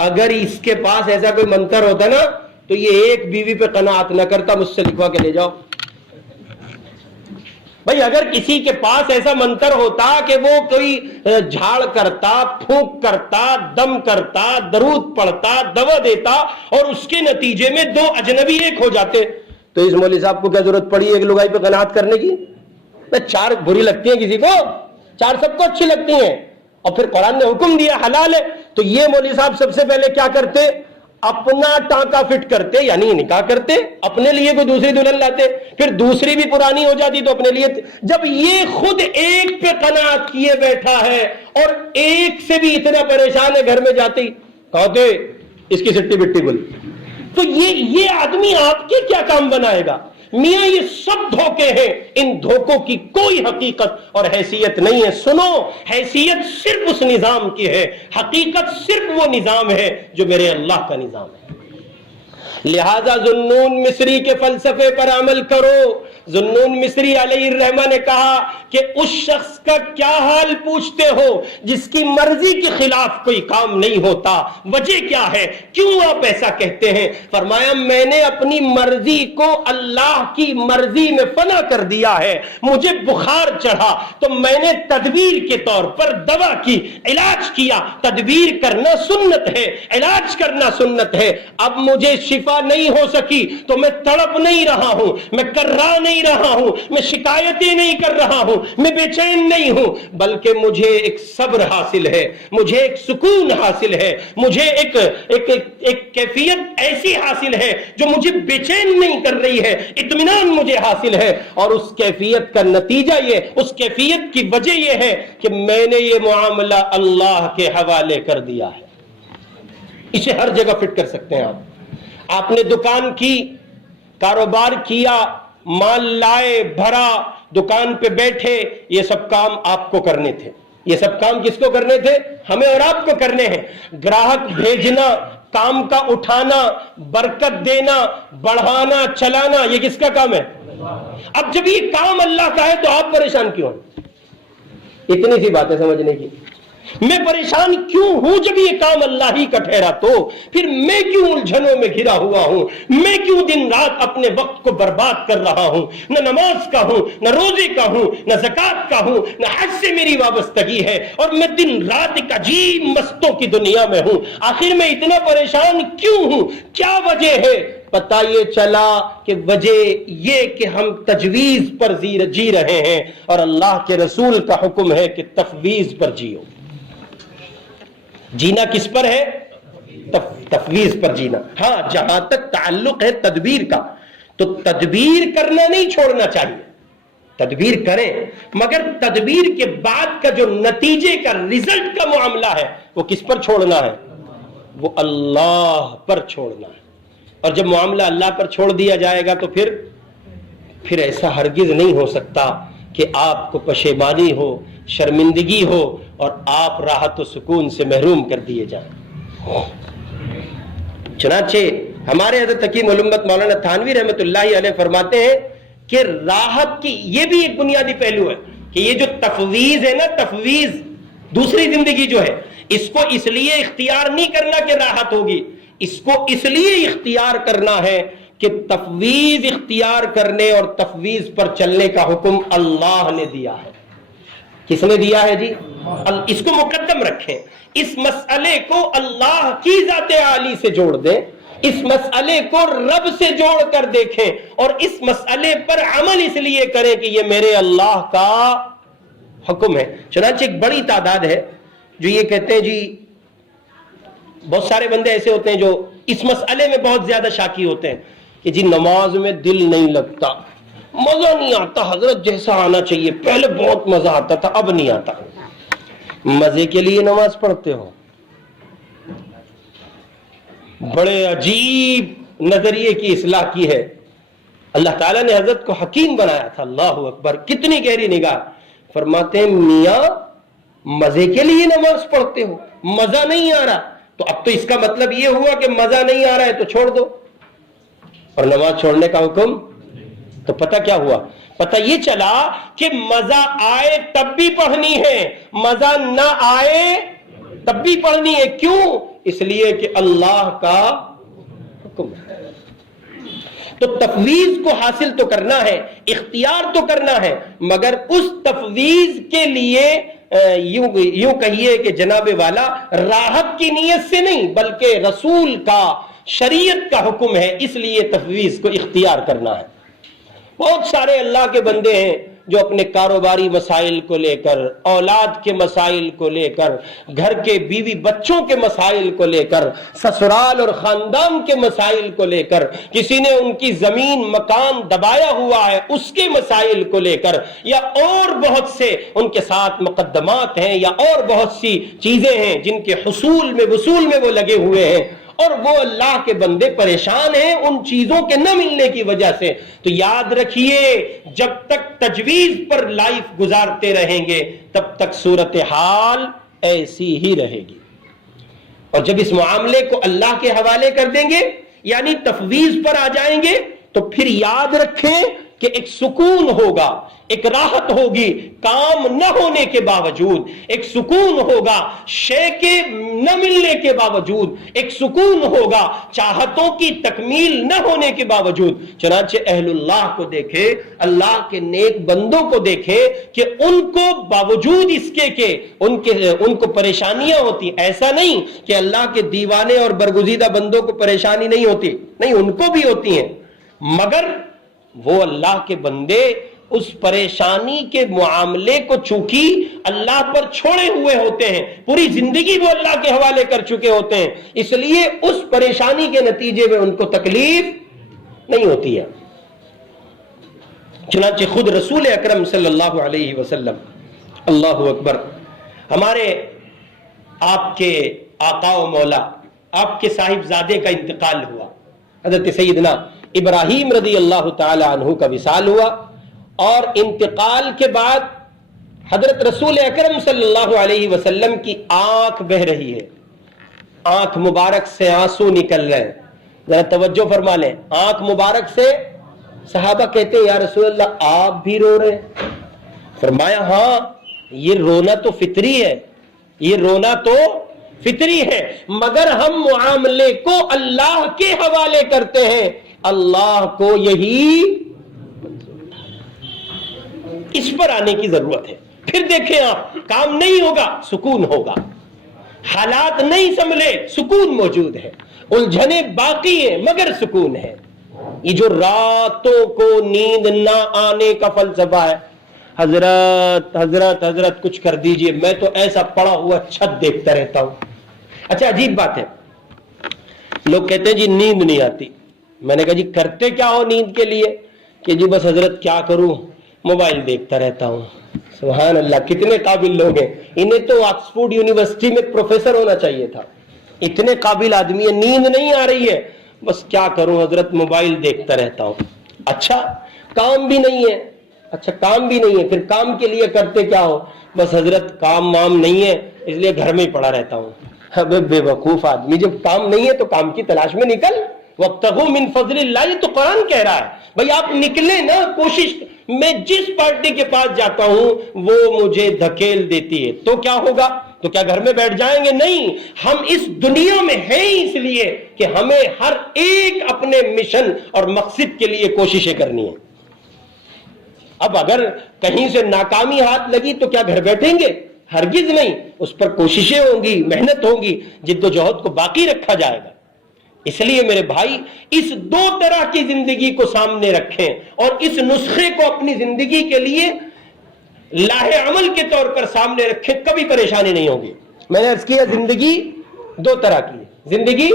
اگر اس کے پاس ایسا کوئی منتر ہوتا نا تو یہ ایک بیوی پہ قناعت نہ کرتا، مجھ سے لکھوا کے لے جاؤ۔ بھائی اگر کسی کے پاس ایسا منتر ہوتا کہ وہ کوئی جھاڑ کرتا، پھونک کرتا، دم کرتا، درود پڑھتا، دوا دیتا اور اس کے نتیجے میں 2 اجنبی ایک ہو جاتے، تو اس مولوی صاحب کو کیا ضرورت پڑی ایک لگائی پہ قناعت کرنے کی؟ 4 بری لگتی ہیں کسی کو، 4 سب کو اچھی لگتی ہیں، اور پھر قرآن نے حکم دیا حلال ہے۔ تو یہ مولوی صاحب سب سے پہلے کیا کرتے؟ اپنا ٹانکا فٹ کرتے، یعنی نکاح کرتے، اپنے لیے کوئی دوسری دلہن لاتے، پھر دوسری بھی پرانی ہو جاتی تو اپنے لیے۔ جب یہ خود ایک پہ قناعت کیے بیٹھا ہے اور ایک سے بھی اتنا پریشان ہے، گھر میں جاتے ہی کہتے اس کی سٹی بٹی گل، تو یہ آدمی آپ کے کیا کام بنائے گا؟ میاں یہ سب دھوکے ہیں، ان دھوکوں کی کوئی حقیقت اور حیثیت نہیں ہے۔ سنو، حیثیت صرف اس نظام کی ہے، حقیقت صرف وہ نظام ہے جو میرے اللہ کا نظام ہے۔ لہذا ذوالنون مصری کے فلسفے پر عمل کرو۔ ذوالنون مصری علیہ الرحمہ نے کہا کہ اس شخص کا کیا حال پوچھتے ہو جس کی مرضی کے خلاف کوئی کام نہیں ہوتا؟ وجہ کیا ہے؟ کیوں آپ ایسا کہتے ہیں؟ فرمایا میں نے اپنی مرضی کو اللہ کی مرضی میں فنا کر دیا ہے۔ مجھے بخار چڑھا تو میں نے تدبیر کے طور پر دوا کی، علاج کیا۔ تدبیر کرنا سنت ہے، علاج کرنا سنت ہے۔ اب مجھے شفا نہیں ہو سکی تو میں تڑپ نہیں رہا ہوں، میں کرا نہیں رہا ہوں، میں شکایتیں نہیں کر رہا ہوں، میں بے چین نہیں ہوں، بلکہ مجھے ایک صبر حاصل ہے، مجھے ایک سکون حاصل ہے، مجھے ایک کیفیت ایسی حاصل ہے جو مجھے بے چین نہیں کر رہی ہے، اطمینان مجھے حاصل ہے۔ اور اس کیفیت کا نتیجہ یہ، اس کیفیت کی وجہ یہ ہے کہ میں نے یہ معاملہ اللہ کے حوالے کر دیا ہے۔ اسے ہر جگہ فٹ کر سکتے ہیں آپ نے دکان کی، کاروبار کیا، مال لائے بھرا، دکان پہ بیٹھے، یہ سب کام آپ کو کرنے تھے۔ یہ سب کام کس کو کرنے تھے؟ ہمیں اور آپ کو کرنے ہیں۔ گراہک بھیجنا، کام کا اٹھانا، برکت دینا، بڑھانا، چلانا، یہ کس کا کام ہے؟ اب جب یہ کام اللہ کا ہے تو آپ پریشان کیوں ہیں؟ اتنی سی بات ہے سمجھنے کی۔ میں پریشان کیوں ہوں جب یہ کام اللہ ہی کا ٹھہرا؟ تو پھر میں کیوں الجھنوں میں گھرا ہوا ہوں؟ میں کیوں دن رات اپنے وقت کو برباد کر رہا ہوں؟ نہ نماز کا ہوں، نہ روزے کا ہوں، نہ زکوٰۃ کا ہوں، نہ حج سے میری وابستگی ہے، اور میں دن رات ایک عجیب مستوں کی دنیا میں ہوں۔ آخر میں اتنا پریشان کیوں ہوں؟ کیا وجہ ہے؟ پتہ یہ چلا کہ وجہ یہ کہ ہم تجویز پر جی رہے ہیں، اور اللہ کے رسول کا حکم ہے کہ تفویض پر جیو۔ جینا کس پر ہے؟ تفویض پر جینا۔ ہاں، جہاں تک تعلق ہے تدبیر کا، تو تدبیر کرنا نہیں چھوڑنا چاہیے، تدبیر کریں، مگر تدبیر کے بعد کا جو نتیجے کا رزلٹ کا معاملہ ہے وہ کس پر چھوڑنا ہے؟ وہ اللہ پر چھوڑنا ہے۔ اور جب معاملہ اللہ پر چھوڑ دیا جائے گا تو پھر ایسا ہرگز نہیں ہو سکتا کہ آپ کو پشیمانی ہو، شرمندگی ہو، اور آپ راحت و سکون سے محروم کر دیے جائیں۔ چنانچہ ہمارے حضرت حکیم علومت مولانا تھانوی رحمۃ اللہ علیہ فرماتے ہیں کہ راحت کی یہ بھی ایک بنیادی پہلو ہے کہ یہ جو تفویض ہے نا، تفویض دوسری زندگی جو ہے، اس کو اس لیے اختیار نہیں کرنا کہ راحت ہوگی، اس کو اس لیے اختیار کرنا ہے کہ تفویض اختیار کرنے اور تفویض پر چلنے کا حکم اللہ نے دیا ہے۔ کس نے دیا ہے جی؟ اس کو مقدم رکھیں، اس مسئلے کو اللہ کی ذات عالی سے جوڑ دیں، اس مسئلے کو رب سے جوڑ کر دیکھیں، اور اس مسئلے پر عمل اس لیے کریں کہ یہ میرے اللہ کا حکم ہے۔ چنانچہ ایک بڑی تعداد ہے جو یہ کہتے ہیں جی، بہت سارے بندے ایسے ہوتے ہیں جو اس مسئلے میں بہت زیادہ شاکی ہوتے ہیں کہ جی نماز میں دل نہیں لگتا، مزہ نہیں آتا حضرت جیسا آنا چاہیے، پہلے بہت مزہ آتا تھا اب نہیں آتا۔ مزے کے لیے نماز پڑھتے ہو؟ بڑے عجیب نظریے کی اصلاح کی ہے۔ اللہ تعالیٰ نے حضرت کو حکیم بنایا تھا، اللہ اکبر، کتنی گہری نگاہ۔ فرماتے ہیں میاں مزے کے لیے نماز پڑھتے ہو، مزہ نہیں آ رہا، تو اب تو اس کا مطلب یہ ہوا کہ مزہ نہیں آ رہا ہے تو چھوڑ دو، اور نماز چھوڑنے کا حکم۔ تو پتہ کیا ہوا؟ پتہ یہ چلا کہ مزہ آئے تب بھی پڑھنی ہے، مزہ نہ آئے تب بھی پڑھنی ہے۔ کیوں؟ اس لیے کہ اللہ کا حکم ہے۔ تو تفویض کو حاصل تو کرنا ہے، اختیار تو کرنا ہے، مگر اس تفویض کے لیے یوں کہیے کہ جناب والا راحت کی نیت سے نہیں، بلکہ رسول کا، شریعت کا حکم ہے، اس لیے تفویض کو اختیار کرنا ہے۔ بہت سارے اللہ کے بندے ہیں جو اپنے کاروباری مسائل کو لے کر، اولاد کے مسائل کو لے کر، گھر کے بیوی بچوں کے مسائل کو لے کر، سسرال اور خاندان کے مسائل کو لے کر، کسی نے ان کی زمین مکان دبایا ہوا ہے اس کے مسائل کو لے کر، یا اور بہت سے ان کے ساتھ مقدمات ہیں، یا اور بہت سی چیزیں ہیں جن کے حصول میں وصول میں وہ لگے ہوئے ہیں، اور وہ اللہ کے بندے پریشان ہیں ان چیزوں کے نہ ملنے کی وجہ سے۔ تو یاد رکھیے، جب تک تجویز پر لائف گزارتے رہیں گے تب تک صورتحال ایسی ہی رہے گی، اور جب اس معاملے کو اللہ کے حوالے کر دیں گے، یعنی تفویض پر آ جائیں گے، تو پھر یاد رکھیں کہ ایک سکون ہوگا، ایک راحت ہوگی کام نہ ہونے کے باوجود، ایک سکون ہوگا شے کے نہ ملنے کے باوجود، ایک سکون ہوگا چاہتوں کی تکمیل نہ ہونے کے باوجود۔ چنانچہ اہل اللہ کو دیکھے، اللہ کے نیک بندوں کو دیکھے کہ ان کو باوجود اس کے کہ ان کو پریشانیاں ہوتی، ایسا نہیں کہ اللہ کے دیوانے اور برگزیدہ بندوں کو پریشانی نہیں ہوتی، نہیں، ان کو بھی ہوتی ہیں، مگر وہ اللہ کے بندے اس پریشانی کے معاملے کو چونکہ اللہ پر چھوڑے ہوئے ہوتے ہیں، پوری زندگی وہ اللہ کے حوالے کر چکے ہوتے ہیں، اس لیے اس پریشانی کے نتیجے میں ان کو تکلیف نہیں ہوتی ہے۔ چنانچہ خود رسول اکرم صلی اللہ علیہ وسلم، اللہ اکبر، ہمارے آپ کے آقا و مولا آپ کے صاحبزادے کا انتقال ہوا، حضرت سیدنا ابراہیم رضی اللہ تعالی عنہ کا وصال ہوا، اور انتقال کے بعد حضرت رسول اکرم صلی اللہ علیہ وسلم کی آنکھ بہ رہی ہے، آنکھ مبارک سے آنسو نکل رہے ہیں. ذرا توجہ فرما لیں، آنکھ مبارک سے. صحابہ کہتے ہیں یا رسول اللہ آپ بھی رو رہے ہیں؟ فرمایا ہاں، یہ رونا تو فطری ہے، یہ رونا تو فطری ہے، مگر ہم معاملے کو اللہ کے حوالے کرتے ہیں، اللہ کو یہی اس پر آنے کی ضرورت ہے. پھر دیکھیں آپ، کام نہیں ہوگا سکون ہوگا، حالات نہیں سنبھلے سکون موجود ہے، الجھنیں باقی ہیں مگر سکون ہے. یہ جو راتوں کو نیند نہ آنے کا فلسفہ ہے، حضرت حضرت حضرت کچھ کر دیجئے، میں تو ایسا پڑا ہوا چھت دیکھتا رہتا ہوں. اچھا عجیب بات ہے، لوگ کہتے ہیں جی نیند نہیں آتی. میں نے کہا جی کرتے کیا ہو نیند کے لیے؟ کہ جی بس حضرت کیا کروں، موبائل دیکھتا رہتا ہوں. سبحان اللہ، کتنے قابل لوگ ہیں، انہیں تو آکسفورڈ یونیورسٹی میں پروفیسر ہونا چاہیے تھا. اتنے قابل آدمی ہیں، نیند نہیں آ رہی ہے، بس کیا کروں حضرت موبائل دیکھتا رہتا ہوں. اچھا کام بھی نہیں ہے، اچھا کام بھی نہیں ہے، پھر کام کے لیے کرتے کیا ہو؟ بس حضرت کام وام نہیں ہے اس لیے گھر میں ہی پڑا رہتا ہوں. ابے بے وقوف آدمی، جب کام نہیں ہے تو کام کی تلاش میں نکل. وَابْتَغُوا مِن فَضْلِ اللَّهِ، یہ تو قرآن کہہ رہا ہے بھائی آپ نکلے نا، کوشش. میں جس پارٹی کے پاس جاتا ہوں وہ مجھے دھکیل دیتی ہے تو کیا ہوگا؟ تو کیا گھر میں بیٹھ جائیں گے؟ نہیں، ہم اس دنیا میں ہیں اس لیے کہ ہمیں ہر ایک اپنے مشن اور مقصد کے لیے کوششیں کرنی ہیں. اب اگر کہیں سے ناکامی ہاتھ لگی تو کیا گھر بیٹھیں گے؟ ہرگز نہیں، اس پر کوششیں ہوں گی، محنت ہوگی، جد و جہد کو باقی رکھا جائے گا. اس لیے میرے بھائی اس دو طرح کی زندگی کو سامنے رکھیں اور اس نسخے کو اپنی زندگی کے لیے لاہ عمل کے طور پر سامنے رکھیں، کبھی پریشانی نہیں ہوگی. میں نے عرض کیا زندگی دو طرح کی ہے. زندگی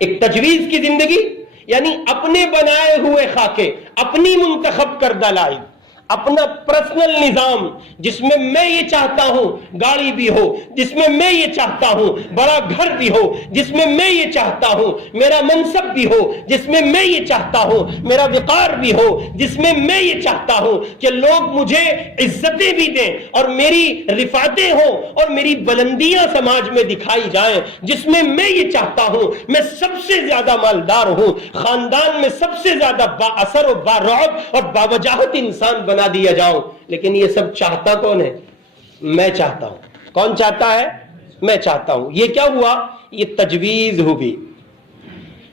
ایک تجویز کی زندگی، یعنی اپنے بنائے ہوئے خاکے، اپنی منتخب کردہ لائن، اپنا پرسنل نظام، جس میں میں یہ چاہتا ہوں گاڑی بھی ہو، جس میں میں یہ چاہتا ہوں بڑا گھر بھی ہو، جس میں میں یہ چاہتا ہوں میرا منصب بھی ہو، جس میں میں یہ چاہتا ہوں میرا وقار بھی ہو، جس میں میں یہ چاہتا ہوں کہ لوگ مجھے عزتیں بھی دیں اور میری رفعتیں ہوں اور میری بلندیاں سماج میں دکھائی جائیں، جس میں میں یہ چاہتا ہوں میں سب سے زیادہ مالدار ہوں، خاندان میں سب سے زیادہ با اثر و با رعب اور باوجاہت انسان بنا دیا جاؤں. لیکن یہ سب چاہتا کون ہے؟ میں چاہتا ہوں. کون چاہتا ہے؟ میں چاہتا ہوں. یہ کیا ہوا؟ یہ تجویز ہوگی.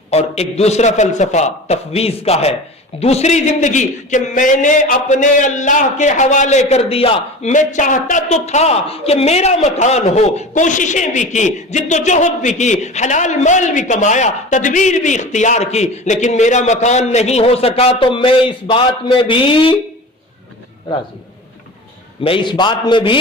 اور ایک دوسرا فلسفہ تفویض کا ہے، دوسری زندگی کہ میں نے اپنے اللہ کے حوالے کر دیا. میں چاہتا تو تھا کہ میرا مکان ہو، کوششیں بھی کی، جد و جہد بھی کی، حلال مال بھی کمایا، تدبیر بھی اختیار کی، لیکن میرا مکان نہیں ہو سکا تو میں اس بات میں بھی راضی ہوں. میں اس بات میں بھی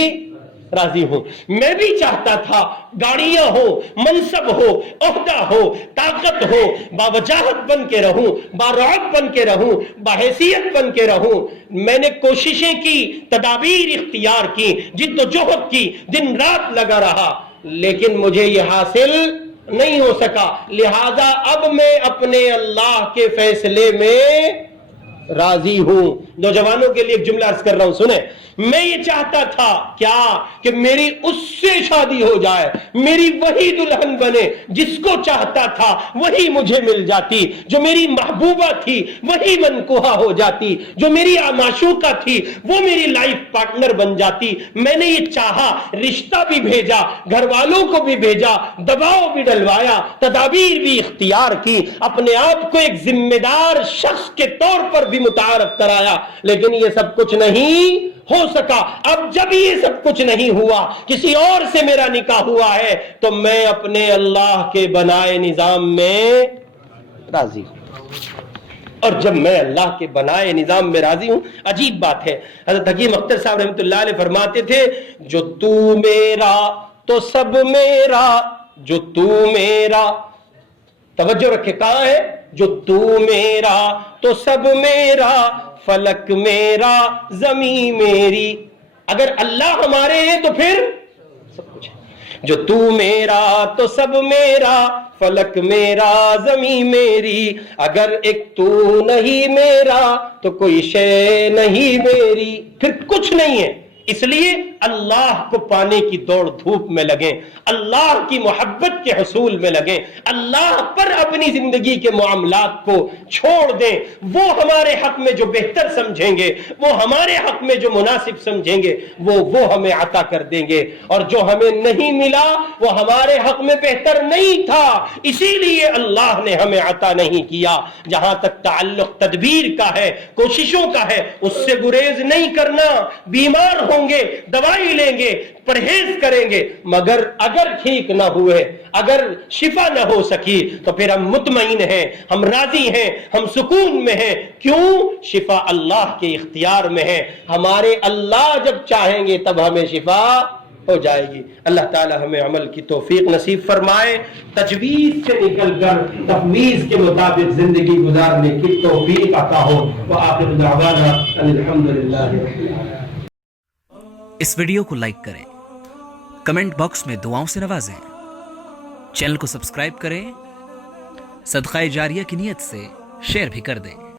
راضی ہوں. میں بھی چاہتا تھا گاڑیاں ہو، منصب ہو، عہدہ ہو، طاقت ہو، باوجاہت بن کے رہوں، بارعب بن کے رہوں، باحیثیت بن کے رہوں. میں نے کوششیں کی، تدابیر اختیار کی، جد و جہد کی، دن رات لگا رہا، لیکن مجھے یہ حاصل نہیں ہو سکا. لہذا اب میں اپنے اللہ کے فیصلے میں راضی ہوں. نوجوانوں کے لیے ایک جملہ عرض کر رہا ہوں، سنیں. میں یہ چاہتا تھا کیا کہ میری اس سے شادی ہو جائے، میری وہی دلہن بنے، جس کو چاہتا تھا وہی مجھے مل جاتی، جو میری محبوبہ تھی وہی منکوہا ہو جاتی، جو میری معشوقہ تھی وہ میری لائف پارٹنر بن جاتی. میں نے یہ چاہا، رشتہ بھی بھیجا، گھر والوں کو بھی بھیجا، دباؤ بھی ڈلوایا، تدابیر بھی اختیار کی، اپنے آپ کو ایک ذمہ دار شخص کے طور پر بھی متعارف کرایا، لیکن یہ سب کچھ نہیں ہو سکا. اب جب یہ سب کچھ نہیں ہوا، کسی اور سے میرا نکاح ہوا ہے، تو میں اپنے اللہ کے بنائے نظام میں راضی ہوں. اور جب میں اللہ کے بنائے نظام میں راضی ہوں، عجیب بات ہے، حضرت حکیم اختر صاحب رحمۃ اللہ علیہ فرماتے تھے، جو تو میرا تو سب میرا، جو تو میرا، توجہ رکھے کہاں ہے؟ جو تو میرا تو سب میرا، فلک میرا زمین میری. اگر اللہ ہمارے ہیں تو پھر سب کچھ ہے. جو تو میرا تو سب میرا، فلک میرا زمین میری، اگر ایک تو نہیں میرا تو کوئی شے نہیں میری، پھر کچھ نہیں ہے۔ اس لیے اللہ کو پانے کی دوڑ دھوپ میں لگیں، اللہ کی محبت کے حصول میں لگیں، اللہ پر اپنی زندگی کے معاملات کو چھوڑ دیں۔ وہ ہمارے حق میں جو بہتر سمجھیں گے، وہ ہمارے حق میں جو مناسب سمجھیں گے، وہ ہمیں عطا کر دیں گے، اور جو ہمیں نہیں ملا وہ ہمارے حق میں بہتر نہیں تھا، اسی لیے اللہ نے ہمیں عطا نہیں کیا۔ جہاں تک تعلق تدبیر کا ہے، کوششوں کا ہے، اس سے گریز نہیں کرنا۔ بیمار ہوں گے، دوائی لیں گے، پرہیز کریں گے، مگر اگر ٹھیک نہ ہوئے، اگر شفا نہ ہو سکی تو پھر ہم مطمئن ہیں، ہم راضی ہیں، ہم سکون میں ہیں۔ کیوں؟ شفا اللہ کے اختیار میں ہے، ہمارے اللہ جب چاہیں گے تب ہمیں شفا ہو جائے گی۔ اللہ تعالی ہمیں عمل کی توفیق نصیب فرمائے، تجویز سے نکل کر تفویض کے مطابق زندگی گزارنے کی توفیق عطا ہو۔ وآخر دعوانا ان الحمدللہ رب العالمین۔ اس ویڈیو کو لائک کریں، کمنٹ باکس میں دعاؤں سے نوازیں، چینل کو سبسکرائب کریں، صدقہ جاریہ کی نیت سے شیئر بھی کر دیں۔